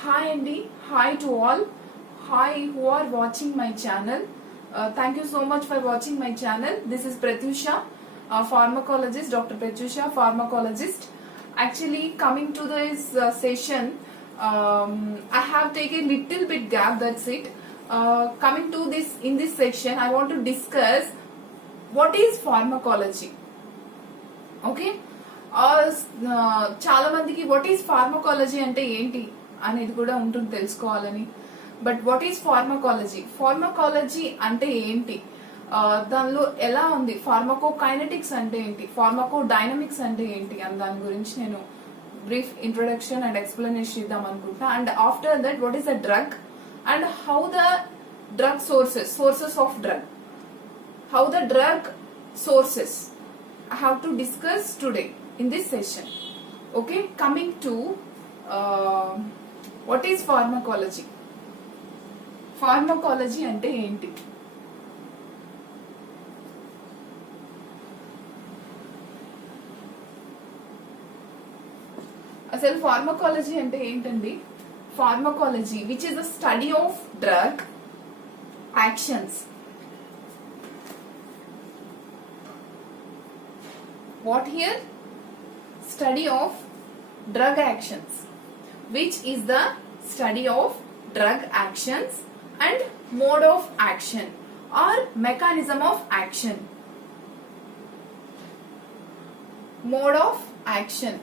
Hi Andy, hi to all. Hi who are watching my channel. Thank you so much for watching my channel. This is Pratyusha, pharmacologist, Dr. Pratyusha, pharmacologist. Actually, coming to this session, I have taken little bit gap. That's it. Coming to this in this section, I want to discuss what is pharmacology. Okay చాలా మందికి what is pharmacology అంటే ఏంటి అనేది కూడా ఉంటుంది తెలుసుకోవాలని. But what is pharmacology, pharmacology అంటే ఏంటి, దానిలో ఎలా ఉంది, ఫార్మకోకైనెటిక్స్ అంటే ఏంటి, ఫార్మకోడైనమిక్స్ అంటే ఏంటి అని దాని గురించి నేను బ్రీఫ్ ఇంట్రొడక్షన్ అండ్ ఎక్స్ప్లెనేషన్ ఇద్దాం అనుకుంటా. And after that what is the drug and how the drug sources of drug, how the drug sources I have to discuss today in this session. Okay, coming to what is pharmacology. Pharmacology ante enti? అసలు pharmacology ante ఏంటండి? Pharmacology, which is the study of drug actions. What here? Study of drug actions, which is the study of drug actions and mode of action or mechanism of action. Mode of action,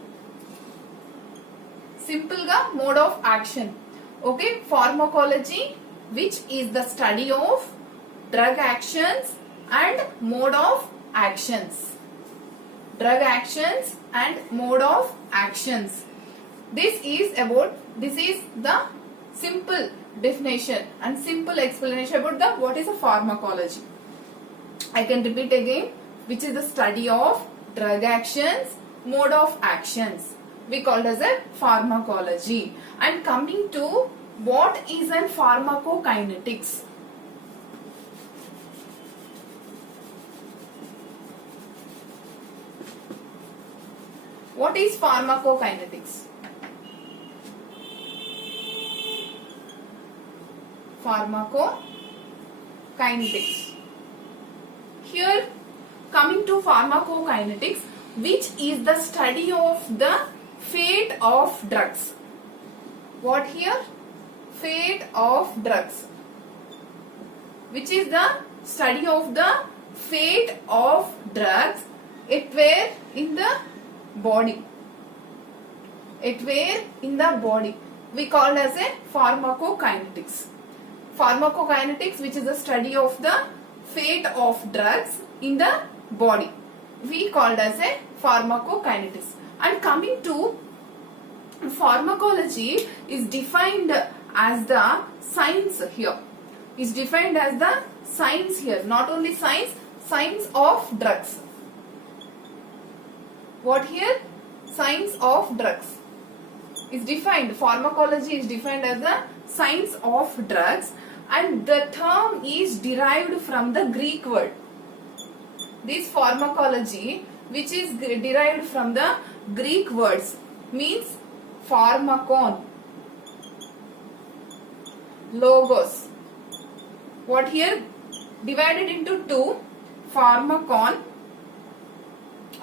simple ga mode of action. Okay, pharmacology, which is the study of drug actions and mode of actions. Drug actions and mode of actions. This is the simple definition and simple explanation about the what is a pharmacology. I can repeat again, which is the study of drug actions, mode of actions. We call it as a pharmacology. And coming to what is a pharmacokinetics. What is pharmacokinetics? Pharmacokinetics. Here, coming to pharmacokinetics, which is the study of the fate of drugs. What here? Fate of drugs. Which is the study of the fate of drugs. It were in the body. It were in the body. We call as a pharmacokinetics. Pharmacokinetics, which is the study of the fate of drugs in the body, we called as a pharmacokinetics. And coming to pharmacology is defined as the science here. Is defined as the science here. Not only science of drugs. What here? Science of drugs is defined. Pharmacology is defined as the science of drugs, and the term is derived from the Greek word. This pharmacology, which is derived from the Greek words, means pharmakon, logos. What here? Divided into two, pharmakon,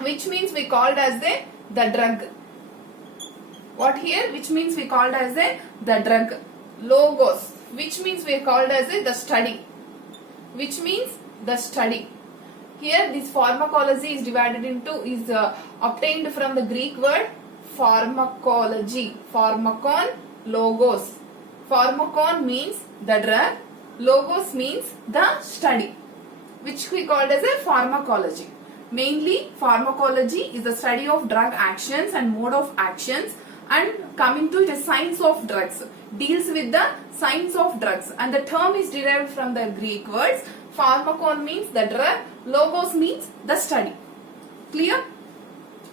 which means we called as the drug. What here? Which means we called as the drug. Logos, which means we called as the study. Which means the study. Here this pharmacology is divided into, is obtained from the Greek word pharmacology. Pharmakon, logos. Pharmakon means the drug. Logos means the study, which we called as a pharmacology. Mainly, pharmacology is the study of drug actions and mode of actions, and coming to the science of drugs, deals with the science of drugs, and the term is derived from the Greek words. Pharmakon means the drug, logos means the study. Clear?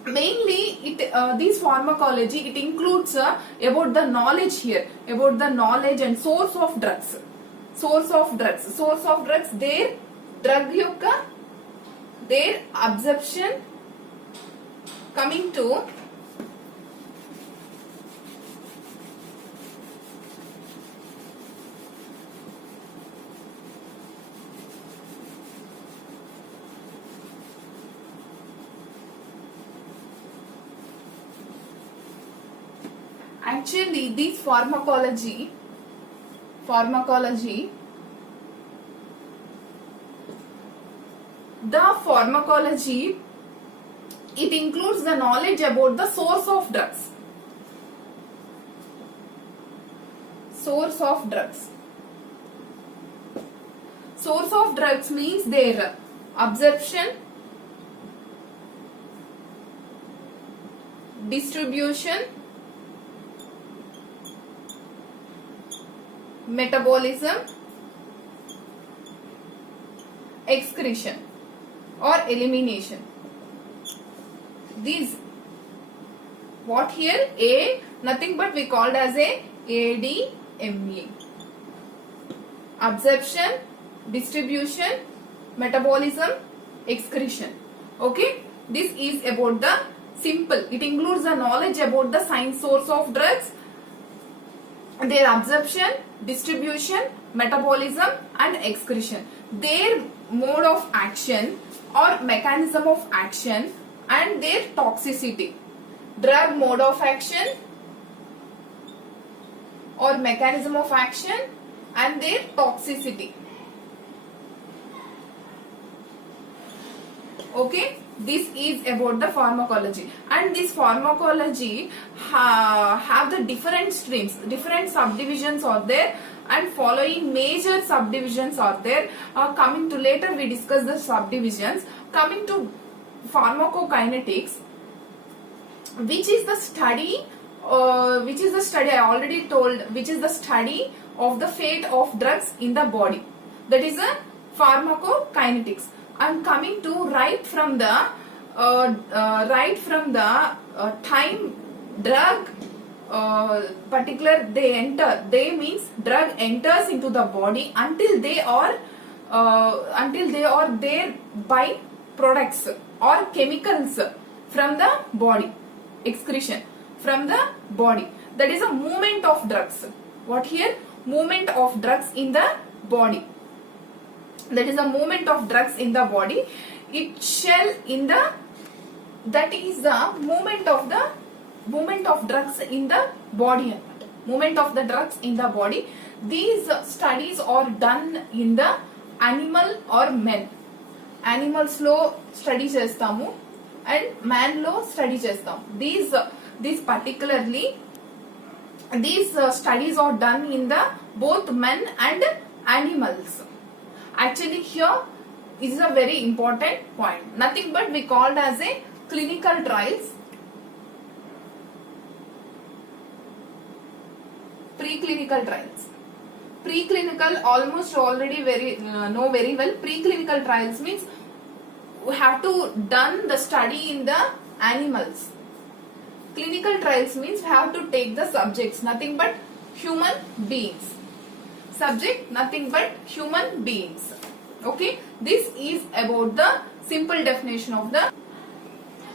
Mainly, this pharmacology, it includes about the knowledge here, about the knowledge and source of drugs. Source of drugs, their drug yokka, their absorption. Coming to Actually, this pharmacology, the pharmacology, it includes the knowledge about the source of drugs. Source of drugs. Source of drugs means their absorption, distribution, metabolism, excretion or elimination. These, what here? A, nothing but we called as a ADME. Absorption, distribution, metabolism, excretion. Okay, this is about the simple. It includes the knowledge about the science source of drugs, their absorption, distribution, metabolism and excretion, their mode of action or mechanism of action and their toxicity. Drug mode of action or mechanism of action and their toxicity. Okay, this is about the pharmacology, and this pharmacology have the different streams, different subdivisions are there, and following major subdivisions are there. Coming to later we discuss the subdivisions. Coming to pharmacokinetics, which is the study I already told, which is the study of the fate of drugs in the body. That is a pharmacokinetics. I am coming to right from the time drug particular they enter. They means drug enters into the body until they are their byproducts or chemicals from the body, excretion from the body. That is a movement of drugs. What here? Movement of drugs in the body. That is a movement of drugs in the body. It shall in the, that is the movement of drugs in the body. Movement of the drugs in the body. These studies are done in the animal or men. Animals lo study chestamu and man lo study chestamu. These particularly these studies are done in the both men and animals. Actually here is a very important point. Nothing but we called as a clinical trials, preclinical trials. Preclinical almost already know very well. Preclinical trials means we have to done the study in the animals. Clinical trials means we have to take the subjects, nothing but human beings. Subject, nothing but human beings. Okay, this is about the simple definition of the,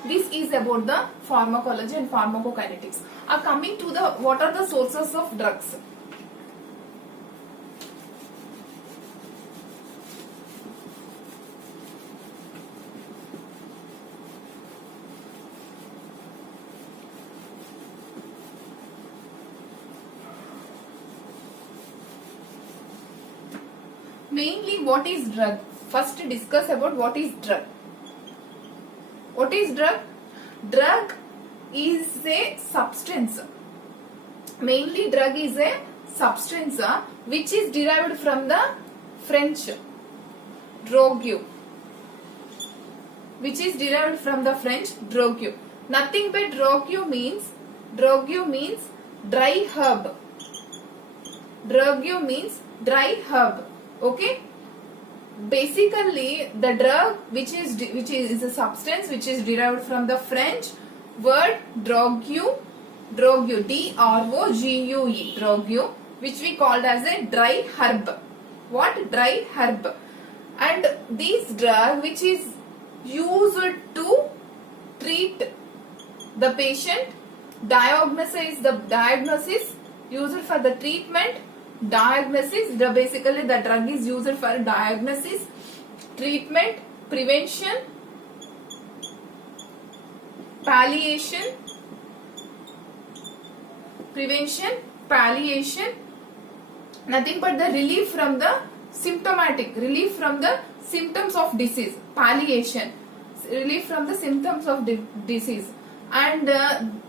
this is about the pharmacology and pharmacokinetics. Coming to the, what are the sources of drugs? Mainly, what is drug? First discuss about what is drug. What is drug? Drug is a substance. Mainly drug is a substance which is derived from the French drogue. Which is derived from the French drogue. Nothing but drogue means dry herb. Drogue means dry herb. Okay, basically the drug which is a substance which is derived from the French word drogue, drogue, drogue, which we called as a dry herb. What? Dry herb. And this drug which is used to treat the patient, diagnosis used for the treatment. Diagnosis, basically the drug is used for diagnosis, treatment, prevention, palliation, prevention, palliation, nothing but the relief from the relief from the symptoms of disease, palliation, relief from the symptoms of disease. And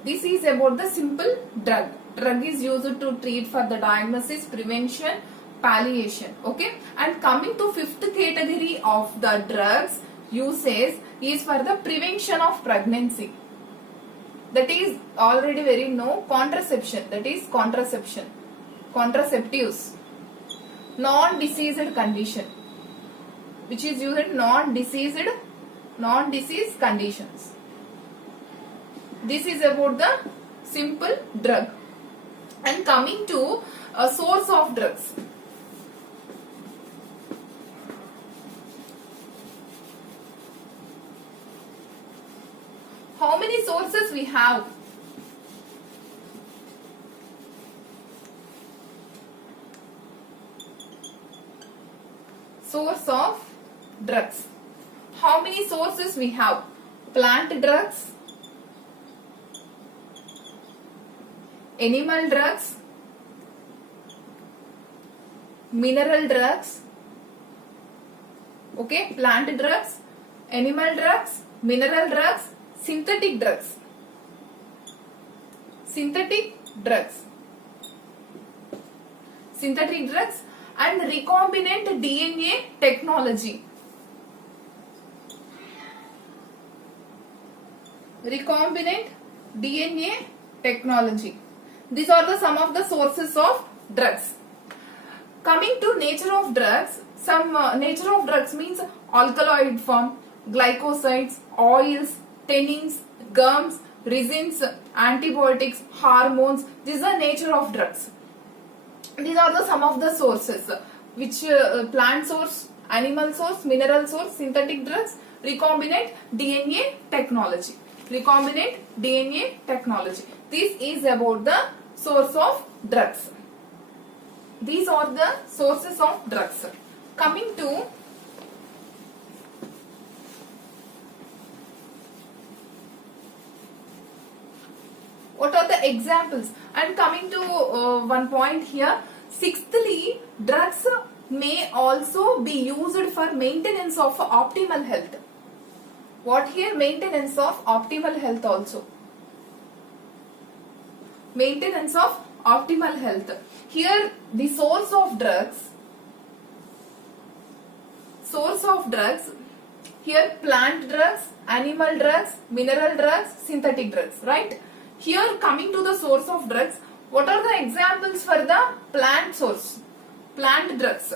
this is about the simple drug. Drug is used to treat for the diagnosis, prevention, palliation. Okay. And coming to fifth category of the drugs uses is for the prevention of pregnancy. That is already very known. Contraception. That is contraception. Contraceptives. Non-diseased condition, which is used in non-diseased conditions. This is about the simple drug. And coming to a source of drugs. How many sources we have? Source of drugs. How many sources we have? Plant drugs, animal drugs, mineral drugs. Okay, plant drugs, animal drugs, mineral drugs, synthetic drugs. Synthetic drugs. Synthetic drugs and recombinant DNA technology. Recombinant DNA technology. These are the some of the sources of drugs. Coming to nature of drugs, some nature of drugs means alkaloid form, glycosides, oils, tannins, gums, resins, antibiotics, hormones. These are nature of drugs. These are the some of the sources, which plant source, animal source, mineral source, synthetic drugs, recombinant DNA technology. Recombinant DNA technology. This is about the source of drugs. These are the sources of drugs. Coming to what are the examples? And coming to one point here. Sixthly, drugs may also be used for maintenance of optimal health. What here? Maintenance of optimal health also. Maintenance of optimal health. Here the source of drugs. Source of drugs. Here plant drugs, animal drugs, mineral drugs, synthetic drugs. Right? Here coming to the source of drugs. What are the examples for the plant source? Plant drugs.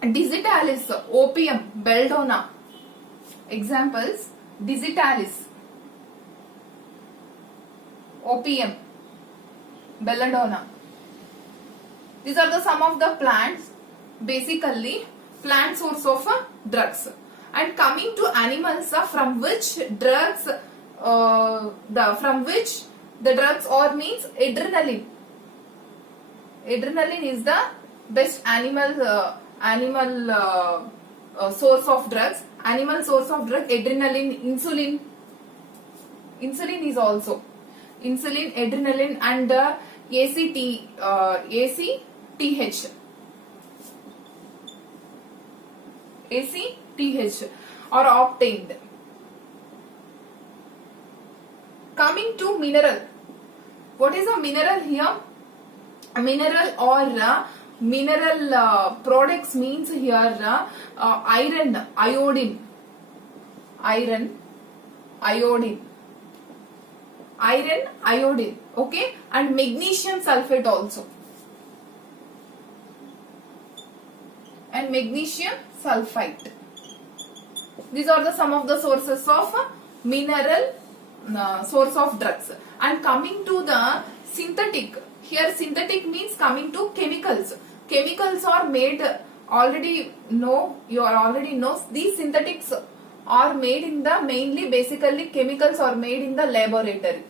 Digitalis, opium, belladonna. Examples: digitalis, opium, belladonna. These are the some of the plants, basically plant source of drugs. And coming to animals, from which drugs, the drugs are means adrenaline. Adrenaline is the best animal source of drugs. Animal source of drug, adrenaline, insulin. Insulin is also insulin, adrenaline, and ACTH are obtained. Coming to mineral. What is a mineral here? A mineral or mineral products means here iron, iodine, okay, and magnesium sulfate also, and magnesium sulfite. These are the some of the sources of mineral source of drugs. And coming to the synthetic. Here synthetic means coming to chemicals. Chemicals are made, you already know, these synthetics are made in the basically chemicals are made in the laboratory.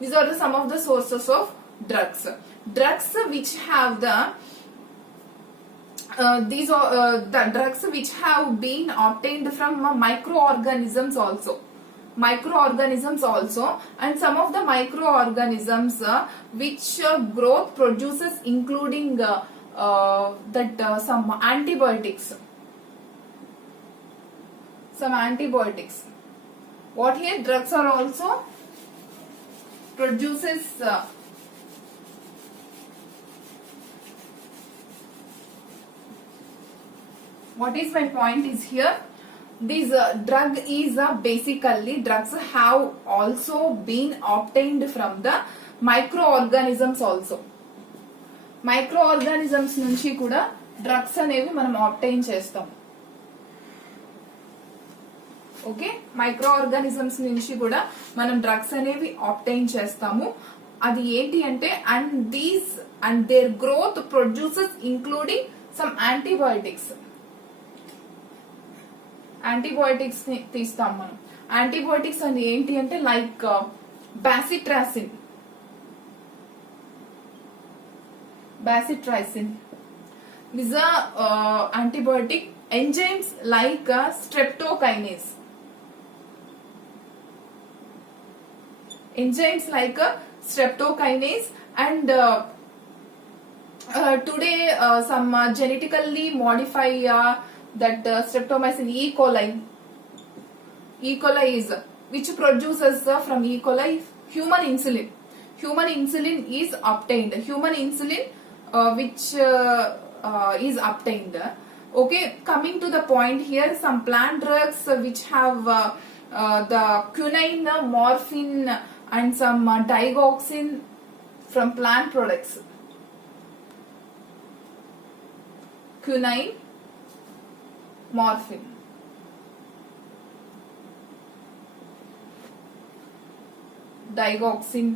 These are the some of the sources of drugs. Drugs which have these are the drugs which have been obtained from microorganisms also. microorganisms also, and some of the microorganisms which growth produces, including some antibiotics. Some antibiotics. What here? Drugs are also produces what is my point is here, this drug is basically, drugs have also been obtained from the microorganisms also. Microorganisms నుంచి కూడా drugs అనేవి మనం ఆబ్టైన్ చేస్తాం. Okay, micro organisms నుంచి కూడా మనం drugs అనేవి ఆబ్టైన్ చేస్తాము. అది ఏంటి అంటే and there growth produces including some antibiotics. యాంటీబయోటిక్స్ ని తీస్తాం మనం. యాంటీబయోటిక్స్ అని ఏంటి అంటే like bacitracin. These are antibiotic. Enzymes like streptokinase. And today some genetically modify that streptomycin E. coli. E. coli is which produces from E. coli human insulin. Human insulin is obtained. Human insulin which is obtained. Okay, coming to the point here, some plant drugs which have the quinine, morphine and some digoxin from plant products. Quinine, morphine. Digoxin.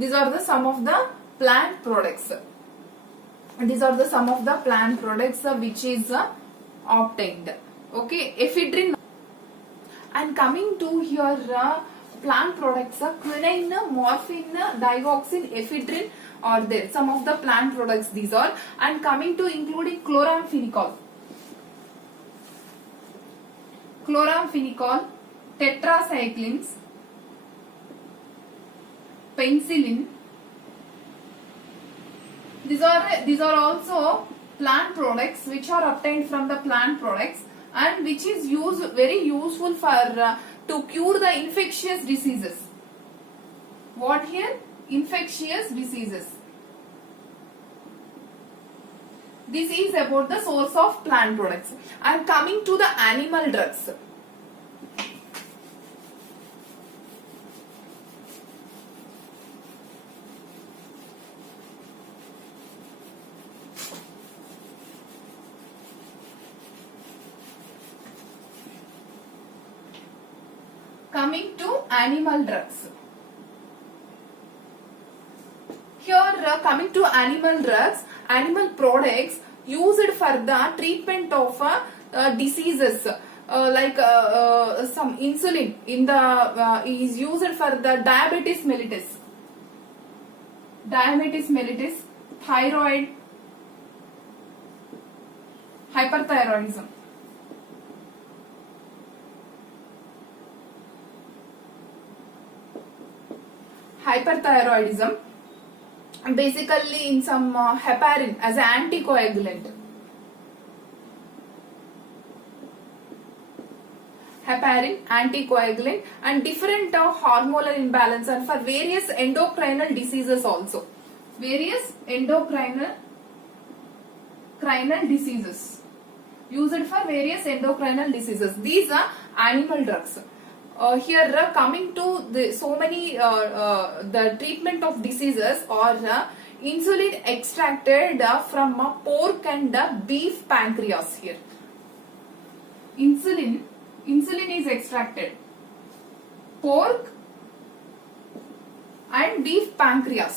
These are the some of the plant products. These are the some of the plant products which is obtained. Okay, ephedrine. And coming to here plant products, quinine, morphine, digoxin, ephedrine are there. Some of the plant products these are. And coming to including chloramphenicol. Chloramphenicol, tetracyclines, penicillin. These are also plant products which are obtained from the plant products and which is very useful for to cure the infectious diseases. What here? Infectious diseases. This is about the source of plant products. And coming to the animal drugs. Coming to animal drugs. Here coming to animal drugs, animal products used for the treatment of diseases like some insulin in the is used for the diabetes mellitus, thyroid, hyperthyroidism. Hyperthyroidism, basically in some heparin as an anticoagulant. Heparin, anticoagulant, and different hormonal imbalance, and for various endocrinal diseases also. Various endocrinal diseases. Used for various endocrinal diseases. These are animal drugs. Here coming to the so many the treatment of diseases or insulin extracted from pork and beef pancreas. Here insulin is extracted, pork and beef pancreas.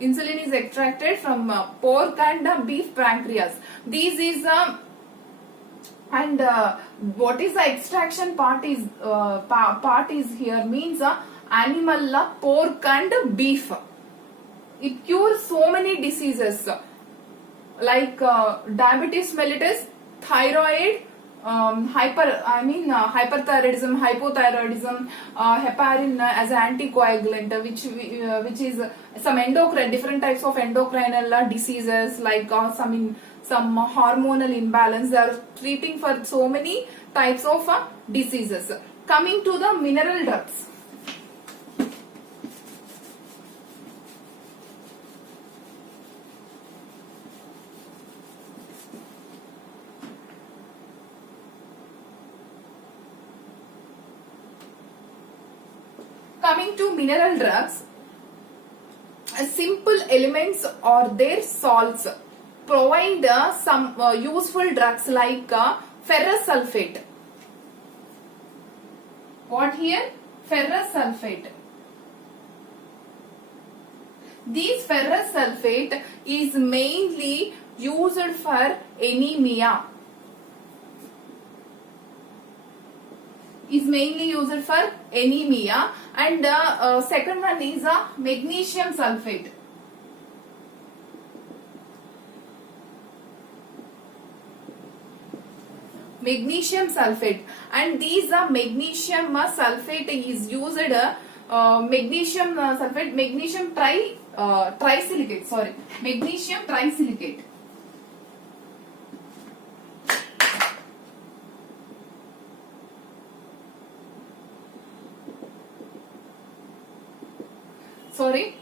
Insulin is extracted from pork and beef pancreas. This is and what is the extraction part is here means animal, pork and beef. It cures so many diseases like diabetes mellitus, thyroid, hyperthyroidism, hypothyroidism, heparin as an anticoagulant, which is some endocrine, different types of endocrinal diseases, like some hormonal imbalance. They are treating for so many types of diseases. Coming to the mineral drugs. Coming to mineral drugs, simple elements or their salts provide some useful drugs like ferrous sulfate. What here? Ferrous sulfate. This ferrous sulfate is mainly used for anemia. And second one is magnesium sulfate. And these magnesium sulfate is used magnesium trisilicate. Sorry,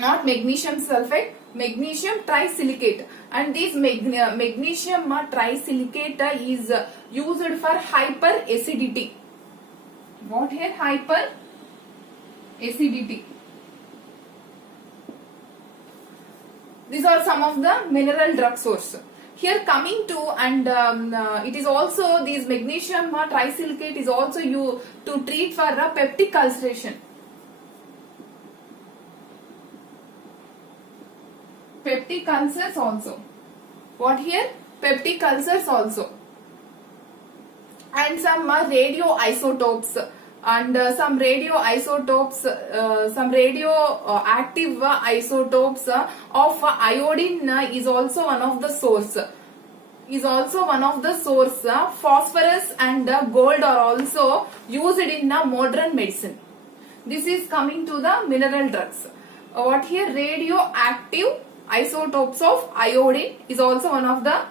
not magnesium sulfate, magnesium trisilicate. And this magnesium trisilicate is used for hyperacidity. What here? Hyperacidity. These are some of the mineral drug source. Here coming to, and it is also, this magnesium trisilicate is also used to treat for peptic ulceration. Peptic ulcers also. What here? Peptic ulcers also. And some radioisotopes, and some radioisotopes, some radioactive isotopes of iodine is also one of the source. Phosphorus and gold are also used in modern medicine. This is coming to the mineral drugs. What here? Radioactive isotopes of iodine is also one of the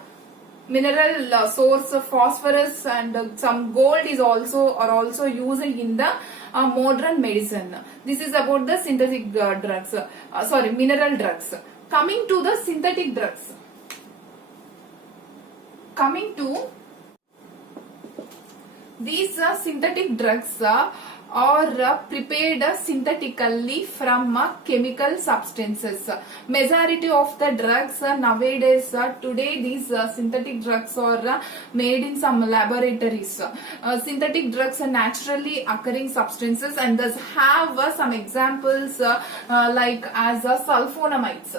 mineral source. Phosphorus and some gold are also used in the modern medicine. This is about the synthetic drugs. Mineral drugs. Coming to the synthetic drugs. These synthetic drugs are prepared synthetically from chemical substances. Majority of the drugs nowadays, today these synthetic drugs are made in some laboratories. Synthetic drugs are naturally occurring substances, and thus have some examples like as sulfonamides.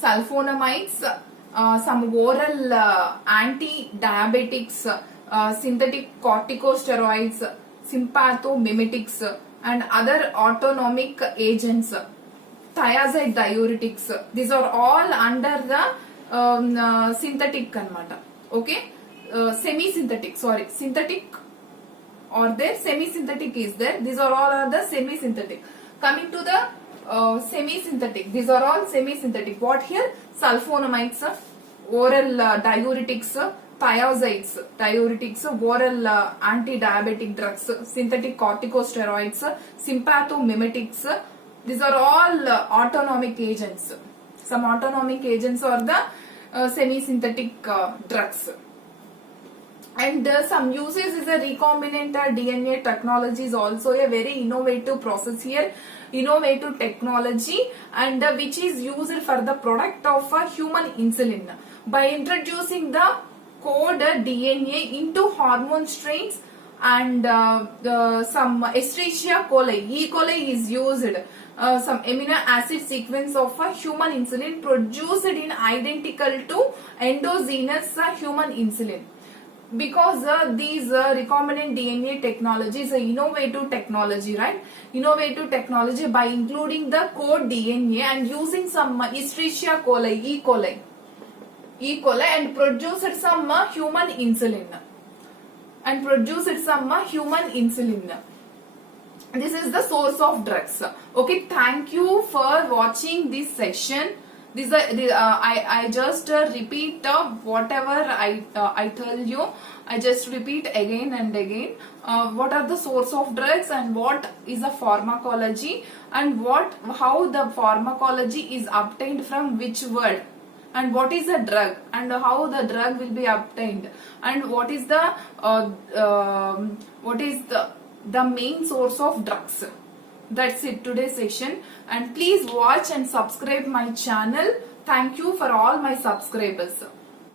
Sulfonamides, some oral anti-diabetics, synthetic corticosteroids, sympathomimetics, and other autonomic agents, thiazide diuretics. These are all under the synthetic kanmata. Okay, semi-synthetic. Sorry, synthetic or there, semi-synthetic is there. These are all are the semi-synthetic. Coming to the semi-synthetic. These are all semi-synthetic. What here? Sulfonamides, oral diuretics, diuretics, oral anti-diabetic drugs, synthetic corticosteroids, sympathomimetics. These are all autonomic agents. Some autonomic agents are the semi-synthetic drugs. And some uses is a recombinant DNA technology is also a very innovative process here, innovative technology, and which is used for the product of human insulin. By introducing the code DNA into hormone strains, and some Escherichia coli, E. coli is used. Some amino acid sequence of human insulin produced in identical to endogenous human insulin. because these recombinant DNA technology is an innovative technology, right? Innovative technology by including the code DNA and using some Escherichia coli, E. coli and produced some human insulin. This is the source of drugs. Okay, thank you for watching this session. I just repeat whatever I tell you. I just repeat again and again. What are the source of drugs and what is the pharmacology and how the pharmacology is obtained from which word, and what is a drug and how the drug will be obtained, and what is the main source of drugs. That's it today's session, and please watch and subscribe my channel. Thank you for all my subscribers.